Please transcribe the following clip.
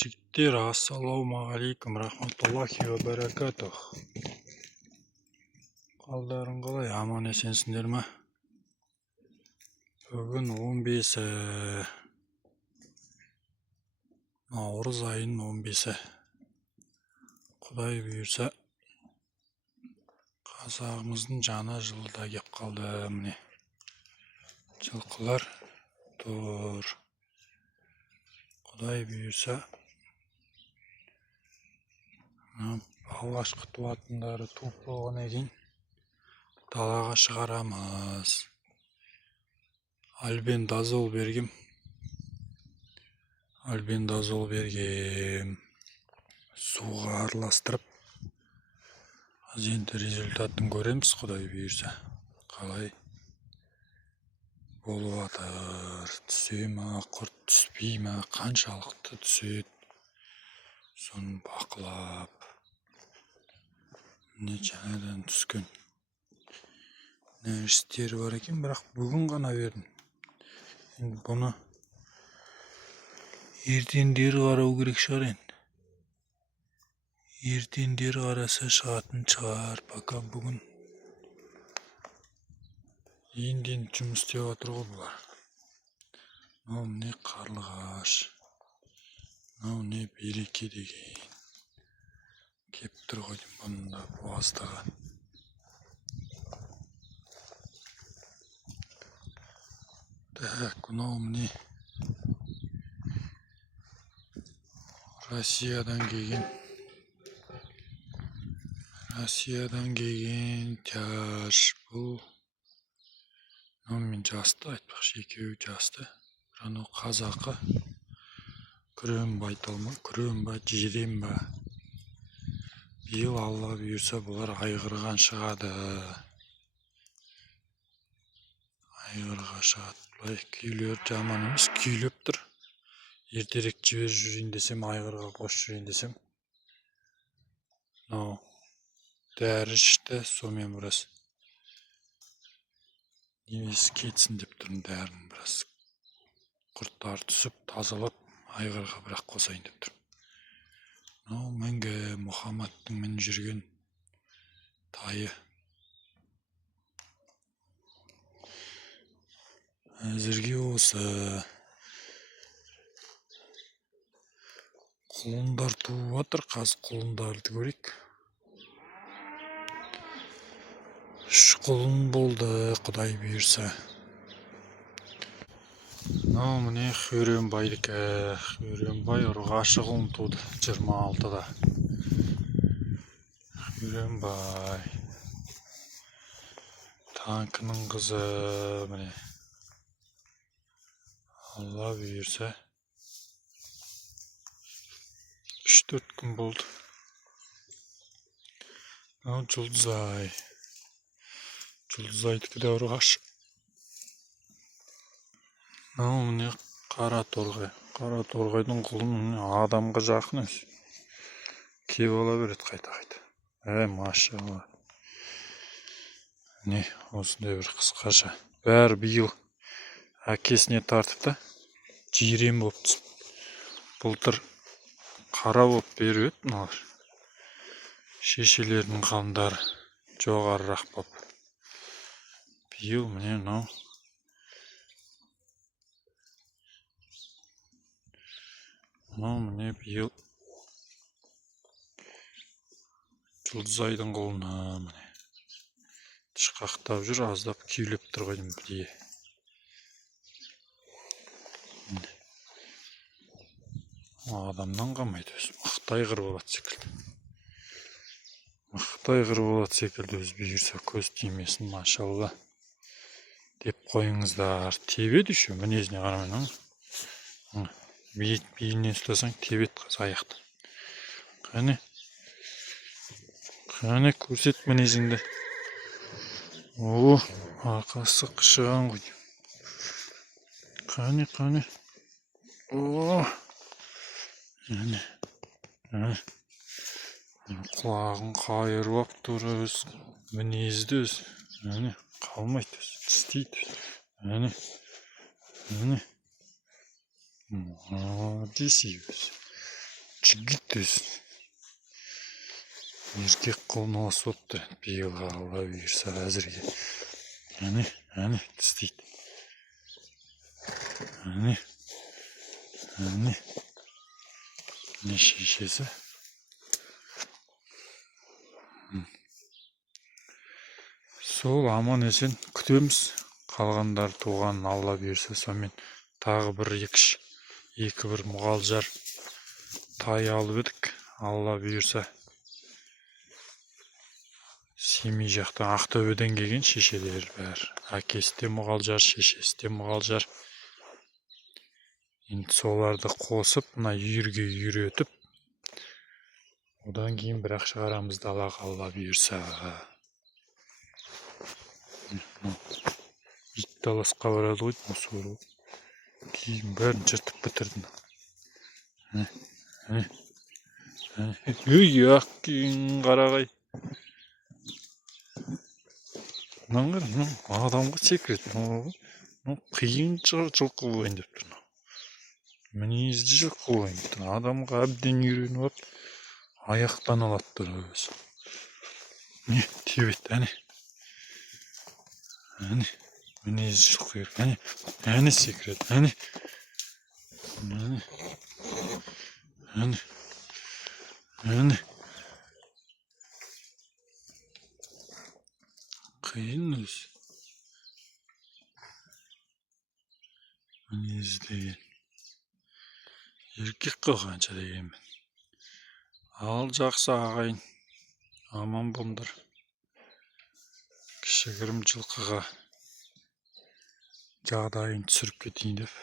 Жігіттер, ассалаумағалейкум, рахматуллахи ва баракатух. Қалдарың қалай, аман есенсіңдер ме? Бүгін 15 наурыз айының 15-і. Құдай бұйырса, қазағымыздың жаңа жылы да кеп қалды. Міне жылқылар тұр. Құдай бұйырса, алғашқы туатындары туып болғаннан кейін далаға шығарамыз. Альбендазол бергем. Суға араластырып, енді результатын көреміз, Құдай бұйырса. Қалай болып жатыр, түсе ме, құрт түспей ме, қаншалықты түседі, соны бақылап. Не жаңадан түскен нәрістері бар екен, бірақ бүгін ғана бердім. Енді бұны ертеңдері қарау керек шығар енді. Ертеңдері қараса шығатын шығар, пока бүгін енді жұмыс істеп жатыр ғой бұлар. Мынау не қарлығаш, мынау не береке деген. Кеп тұр ғой бұның да буаздығы. Так, мынау міне Россиядан келген тяж. Бұл мен жасты айтпақшы, екеуі жасты. Анау қазақы күрем ба айталма, күрем ба, жирен ба. Биыл алла бұйырса бұлар айғырған шығады. Айғырға шығады. Бұлай күйлер жаман емес, күйлеп тұр. Ертерек жібер жүрейін десем, айғырға қош жүрейін десем. Дәрі ішті, сомен біраз немесі кетсін деп тұрмын, дәрін біраз құрттар түсіп, тазалап, айғырға бірақ қосайын деп тұрмын. Мәңгі Мұхаммадтың мін жүрген тайы. Әзірге осы құлындар туып жатыр. Қазір құлындарды көрейік. 3 құлын болды, Құдай бұйырса. Міне Хөренбайдікі. Хөренбай ұрғашы құлын туды 26-да. Хөренбай танкінің қызы. Міне Алла бұйырса 3-4 күн болды. Жұлдызайдікі де ұрғаш. Міне қара торғай. Қара торғайдың құлын адамға жақын өз. Кеп ала береді қайта-қайта. Машалла. Не, осындай бір қысқаша. Бәрі биыл әкесіне тартып та жирен болып түсіп. Былтыр қара болып беріп еді мыналар. Шешелерінің қандары жоғарырақ болып. Биыл міне мынау. Міне биыл Жұлдызайдың құлына міне тышқақтап жүр, аздап күйлеп тұр ғой деймін. Адамнан қалмайды өзі. Мықты айғыр болады секілді. Өзі бұйырса көз тимесін, машалла деп қойыңыздар. Тебеді үші, мінезіне қарамайын. Бейінен ұстасаң тебет қыз аяқты. Қане көрсет мінезіңді. Арқасы қышыған ғой. Қане. Құлағын қайырып тұр өз. Мінезді өз. Қалмайды өз. Тістейді. Десей өз. жігіт өзі. Еркек қолына осы отты. Биылға Алла бұйырса әзірге. Әне тістейді. Әне не шешесі. Сол аман есен күтеміз. Қалғандар туған Алла бұйырса, сонымен тағы бір екі бір мұғалжар тай алып едік. Алла бұйырса. Семей жақтан Ақтөбеден келген шешелер бәрі. Әкесі де мұғалжар, шешесі де мұғалжар. Енді соларды қосып, мына үйірге үйретіп, одан кейін бірақ шығарамыз далаға Алла бұйырса. Ит таласқа барады ғой, осы ору. Кейін бәрін жыртып бітірді. Үй, ақ кейін қарағай. Адамға секіреді. Қиын жылқы болайын деп тұр. Мінезді жылқы болайын деп тұр. Адамға әбден үйреніп алып, аяқтан алады тұр өзі. Тебет, мінезді жылқы беріп, әне секіреді, қиын өзі. Мінезді деген. Еркек қылғанша дегенмен. Ал жақсы ағайын. Аман болыңдар. Кішігірім жылқыға жағдайын түсіріп кетейін деп.